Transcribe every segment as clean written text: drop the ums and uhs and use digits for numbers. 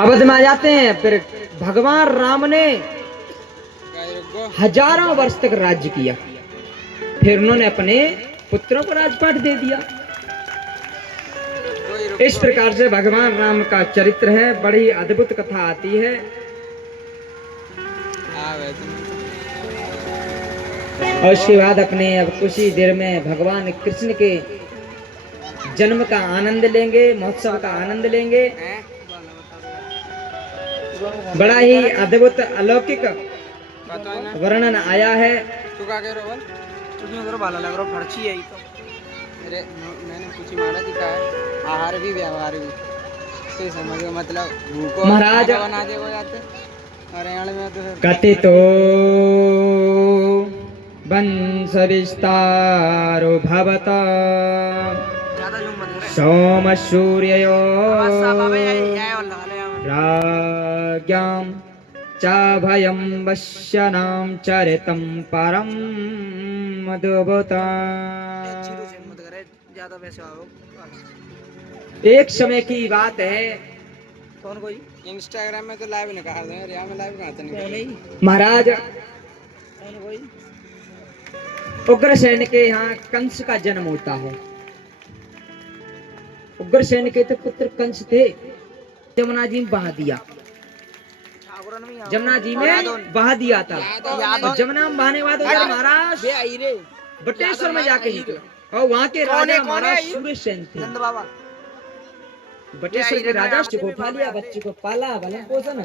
अवध में आ जाते हैं। फिर भगवान राम ने हजारों वर्ष तक राज्य किया, फिर उन्होंने अपने पुत्रों को राजपाट दे दिया। इस प्रकार से भगवान राम का चरित्र है, बड़ी अद्भुत कथा आती है। और उसके बाद अपने अब कुछ ही देर में भगवान कृष्ण के जन्म का आनंद लेंगे, महोत्सव का आनंद लेंगे। बड़ा ही अद्भुत अलौकिक वर्णन आया है। तू क्या कह रहा है? भाला लग रहा फर्ची है तो अरे मैंने कुछ मारा दिखा है, आहार भी व्यवहार भी से समझ का मतलब भूखो महाराज बना दे हो जाते हरियाणा में तो कथितो वंश विस्तारो भवता सोम सूर्यो राज्ञां च भयं वश्यनां चरितं परम अद्भुता। एक समय की बात है, कौन कोई इंस्टाग्राम में तो लाइव निकाल रहे हैं, रिया में लाइव कहाँ से निकाल? महाराज उग्रसेन के यहाँ कंस का जन्म होता है। उग्रसेन के तो पुत्र कंस थे, जमुना जी में बहा दिया, जमुना जी में बहा दिया था। जमुना में बहाने बाद उधर महाराज बटेश्वर में जाके निकला और वहाँ के राजा महाराज सूर्यसेन थे। बटेश्वर के राजा को उठा लिया, बच्चे को पाला, भलन पोषण,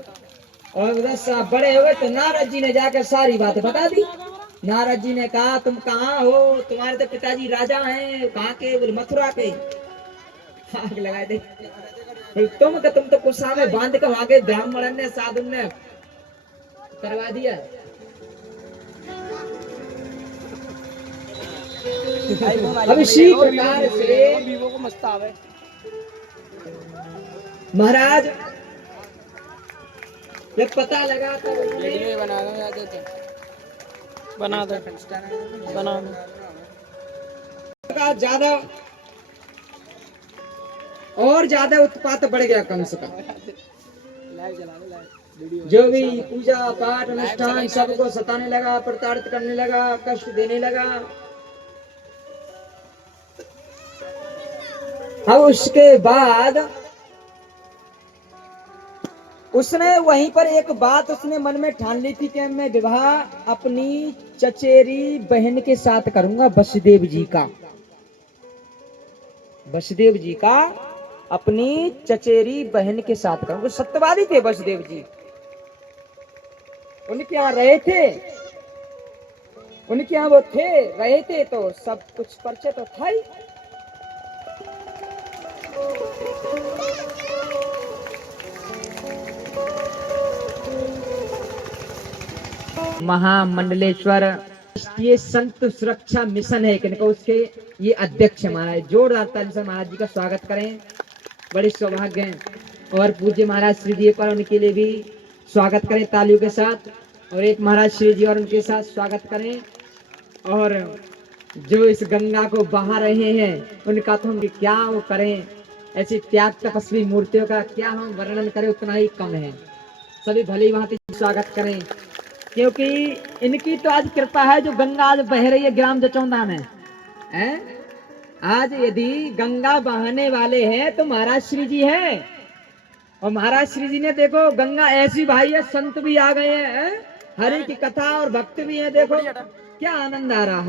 और उधर बड़े हुए तो नारद जी ने जाकर सारी बात बता दी। नारद जी ने कहा तुम कहाँ हो, तुम्हारे तो पिताजी राजा हैं, कहाँ के? बोले मथुरा के। आग लगाए दे। तुम तो कुशा में बांध कर वहां के ब्राह्मण ने साधु ने करवा दिया। अब इसी प्रकार से महाराज जब पता लगा तो बना दो ज्यादा और ज्यादा उत्पात बढ़ गया कंस का। जो भी पूजा पाठ अनुष्ठान सबको सताने लगा, प्रताड़ित करने लगा, कष्ट देने लगा। अब उसके बाद उसने वहीं पर एक बात उसने मन में ठान ली थी कि मैं विवाह अपनी चचेरी बहन के साथ करूंगा, वसुदेव जी का। वसुदेव जी का अपनी चचेरी बहन के साथ करूंगा। सत्यवादी थे वसुदेव जी, उनके यहाँ रहे थे, उनके यहाँ वो थे रहे थे, तो सब कुछ परिचय तो था ही। महामंडलेश्वर राष्ट्रीय संत सुरक्षा मिशन है किनको, उसके ये अध्यक्ष महाराज। जोरदार ताली से महाराज जी का स्वागत करें, बड़े सौभाग्य हैं। और पूज्य महाराज श्री जी पर उनके लिए भी स्वागत करें तालियों के साथ, और एक महाराज श्री जी और उनके साथ स्वागत करें। और जो इस गंगा को बहा रहे हैं उनका तो हम क्या वो करें, ऐसी त्याग तपस्वी मूर्तियों का क्या हम वर्णन करें, उतना ही कम है। सभी भली भांति स्वागत करें, क्योंकि इनकी तो आज कृपा है जो गंगा आज बह रही है ग्राम जचौंदा में है। आज यदि गंगा बहाने वाले हैं तो महाराज श्री जी है, और महाराज श्री जी ने देखो गंगा ऐसी भाई है, संत भी आ गए हैं, हरि की कथा और भक्त भी है। देखो क्या आनंद आ रहा है।